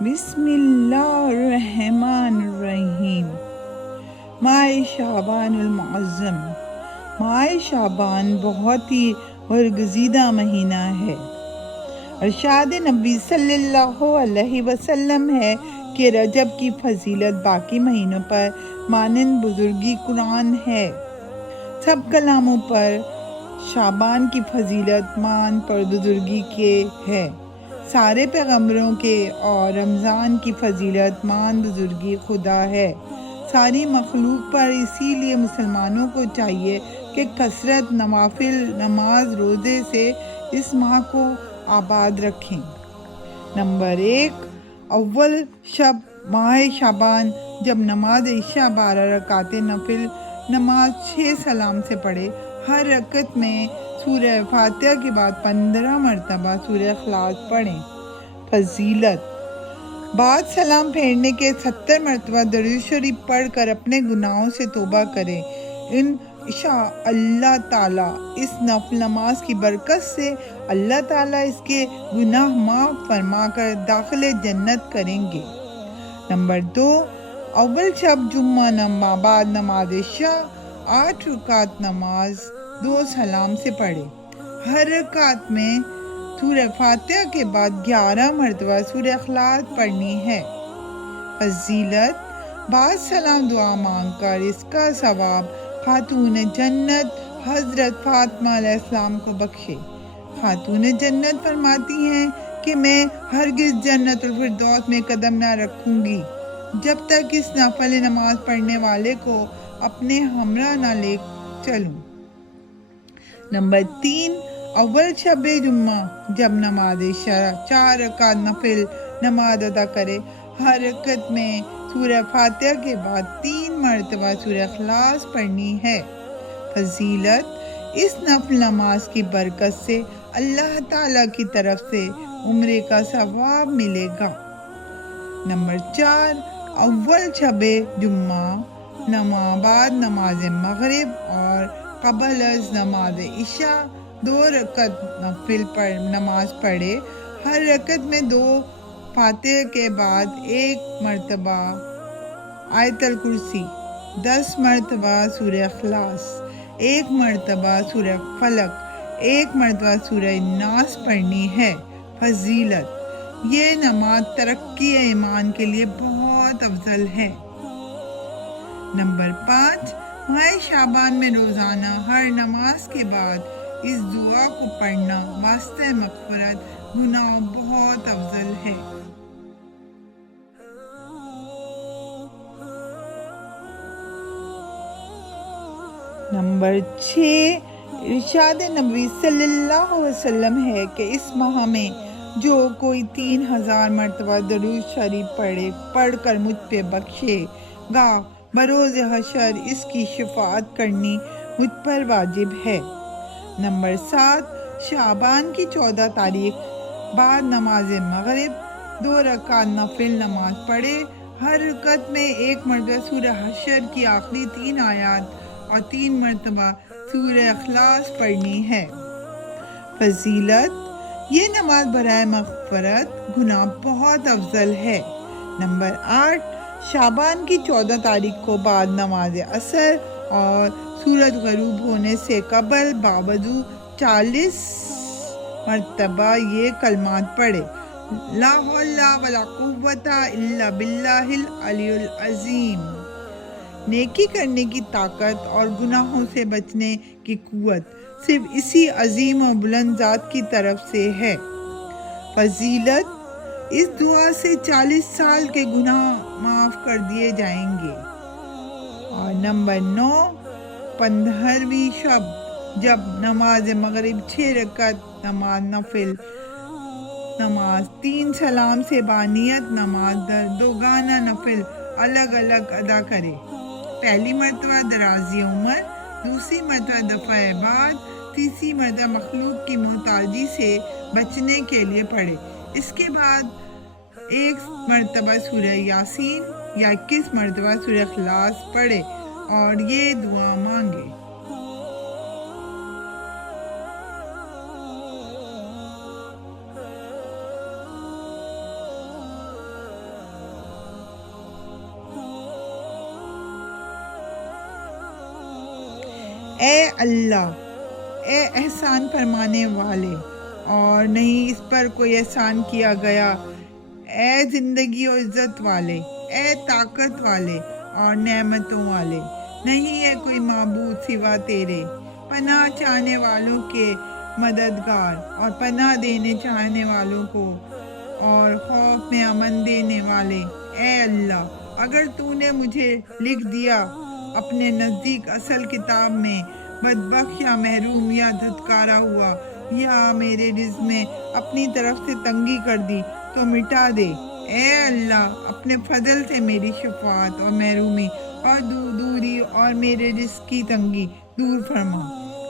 بسم اللہ الرحمن الرحیم۔ ماہ شعبان المعظم۔ ماہ شعبان بہت ہی برگزیدہ مہینہ ہے۔ ارشاد نبی صلی اللہ علیہ وسلم ہے کہ رجب کی فضیلت باقی مہینوں پر مانند بزرگی قرآن ہے۔ سب کلاموں پر شعبان کی فضیلت مان پر بزرگی کے ہے۔ سارے پیغمبروں کے اور رمضان کی فضیلت مان بزرگی خدا ہے۔ ساری مخلوق پر اسی لیے مسلمانوں کو چاہیے کہ کثرت نوافل نماز روزے سے اس ماہ کو آباد رکھیں۔ نمبر 1، اول شب ماہ شعبان جب نماز عشاء 12 رکعت نفل نماز 6 سلام سے پڑھے، ہر رکعت میں سورہ فاتحہ کے بعد 15 مرتبہ سورہ اخلاص پڑھیں۔ فضیلت: بعد سلام پھیرنے کے 70 مرتبہ درود شریف پڑھ کر اپنے گناہوں سے توبہ کریں۔ انشاء اللہ تعالیٰ اس نفل نماز کی برکت سے اللہ تعالیٰ اس کے گناہ معاف فرما کر داخل جنت کریں گے۔ نمبر 2، اول شب جمعہ بعد نماز عشاء 8 رکعت نماز 2 سلام سے پڑھے۔ ہر رکعت میں سورہ فاتحہ کے بعد 11 مرتبہ سورہ اخلاص پڑھنی ہے۔ فضیلت: بعد سلام دعا مانگ کر اس کا ثواب خاتون جنت حضرت فاطمہ علیہ السلام کو بخشے۔ خاتون جنت فرماتی ہیں کہ میں ہرگز جنت الفردوس میں قدم نہ رکھوں گی جب تک اس نفل نماز پڑھنے والے کو اپنے ہمراہ نہ لے چلوں۔ نمبر 3، اول شب جمعہ جب نماز عشاء 4 رکعت نفل نماز ادا کرے، ہر رکعت میں سورہ فاتحہ کے بعد 3 مرتبہ سورہ اخلاص پڑھنی ہے۔ فضیلت: اس نفل نماز کی برکت سے اللہ تعالیٰ کی طرف سے عمرے کا ثواب ملے گا۔ نمبر 4، اول شب جمعہ بعد نماز مغرب اور قبل از نماز عشاء 2 رکعت نفل نماز پڑھے۔ ہر رکعت میں 2 فاتحہ کے بعد 1 مرتبہ آیت الکرسی، 10 مرتبہ سورہ اخلاص، 1 مرتبہ سورہ فلق، 1 مرتبہ سورہ ناس پڑھنی ہے۔ فضیلت: یہ نماز ترقی ایمان کے لیے بہت افضل ہے۔ نمبر 5، ماہ شعبان میں روزانہ ہر نماز کے بعد اس دعا کو پڑھنا واسطہ مغفرت گناہ بہت افضل ہے۔ نمبر 6، ارشاد نبی صلی اللہ علیہ وسلم ہے کہ اس ماہ میں جو کوئی 3000 مرتبہ درود شریف پڑھ کر مجھ پہ بخشے گا، بروز حشر اس کی شفاعت کرنی مجھ پر واجب ہے۔ نمبر 7، شعبان کی 14 تاریخ بعد نماز مغرب 2 رکعت نفل نماز پڑھے۔ ہر رکعت میں 1 مرتبہ سورہ حشر کی آخری 3 آیات اور 3 مرتبہ سورہ اخلاص پڑھنی ہے۔ فضیلت: یہ نماز برائے مغفرت گناہ بہت افضل ہے۔ نمبر 8، شعبان کی 14 تاریخ کو بعد نماز عصر اور سورج غروب ہونے سے قبل باوضو 40 مرتبہ یہ کلمات پڑھے: لا حول ولا قوت الا باللہ العلی العظیم۔ نیکی کرنے کی طاقت اور گناہوں سے بچنے کی قوت صرف اسی عظیم و بلند ذات کی طرف سے ہے۔ فضیلت: اس دعا سے 40 سال کے گناہ معاف کر دیے جائیں گے۔ اور نمبر 9، 15ویں شب جب نماز مغرب 6 رکعت نماز نفل نماز 3 سلام سے بانیت نماز دوگانہ نفل الگ الگ ادا کرے۔ پہلی مرتبہ درازی عمر، دوسری مرتبہ دفع بعد، تیسری مرتبہ مخلوق کی محتاجی سے بچنے کے لیے پڑھے۔ اس کے بعد 1 مرتبہ سورہ یاسین یا 21 مرتبہ سورہ اخلاص پڑھے اور یہ دعا مانگے: اے اللہ، اے احسان فرمانے والے، اور نہیں اس پر کوئی احسان کیا گیا، اے زندگی اور عزت والے، اے طاقت والے اور نعمتوں والے، نہیں ہے کوئی معبود سوا تیرے، پناہ چاہنے والوں کے مددگار اور پناہ دینے چاہنے والوں کو اور خوف میں امن دینے والے۔ اے اللہ، اگر تو نے مجھے لکھ دیا اپنے نزدیک اصل کتاب میں بدبخت یا محروم یا دھتکارا ہوا، یا میرے رزق میں اپنی طرف سے تنگی کر دی تو مٹا دے۔ اے اللہ، اپنے فضل سے میری شفاعت اور محرومی اور دوری اور میرے رزق کی تنگی دور فرما،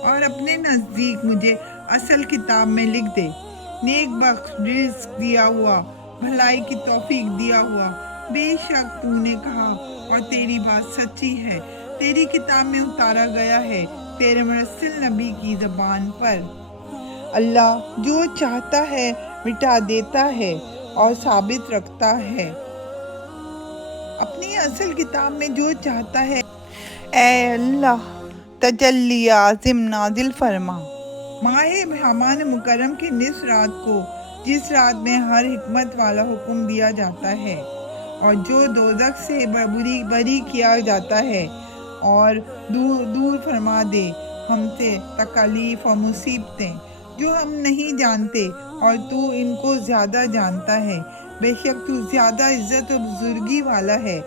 اور اپنے نزدیک مجھے اصل کتاب میں لکھ دے، نیک بخت، رزق دیا ہوا، بھلائی کی توفیق دیا ہوا۔ بے شک تو نے کہا اور تیری بات سچی ہے، تیری کتاب میں اتارا گیا ہے تیرے مرسل نبی کی زبان پر۔ اللہ جو چاہتا ہے مٹا دیتا ہے اور ثابت رکھتا ہے، اپنی اصل کتاب میں جو چاہتا ہے۔ اے اللہ، تجلی عظیم نازل فرما ماہ حمان مکرم کی نصف رات کو، جس رات میں ہر حکمت والا حکم دیا جاتا ہے اور جو دوزخ سے بری کیا جاتا ہے، اور دور فرما دے ہم سے تکالیف اور مصیبتیں جو ہم نہیں جانتے، اور تو ان کو زیادہ جانتا ہے۔ بے شک تو زیادہ عزت و بزرگی والا ہے۔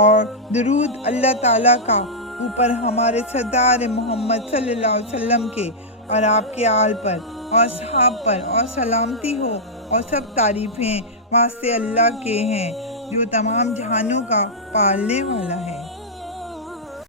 اور درود اللہ تعالیٰ کا اوپر ہمارے سردار محمد صلی اللہ علیہ وسلم کے اور آپ کے آل پر اور اصحاب پر، اور سلامتی ہو اور سب تعریفیں واسطے اللہ کے ہیں جو تمام جہانوں کا پالنے والا ہے۔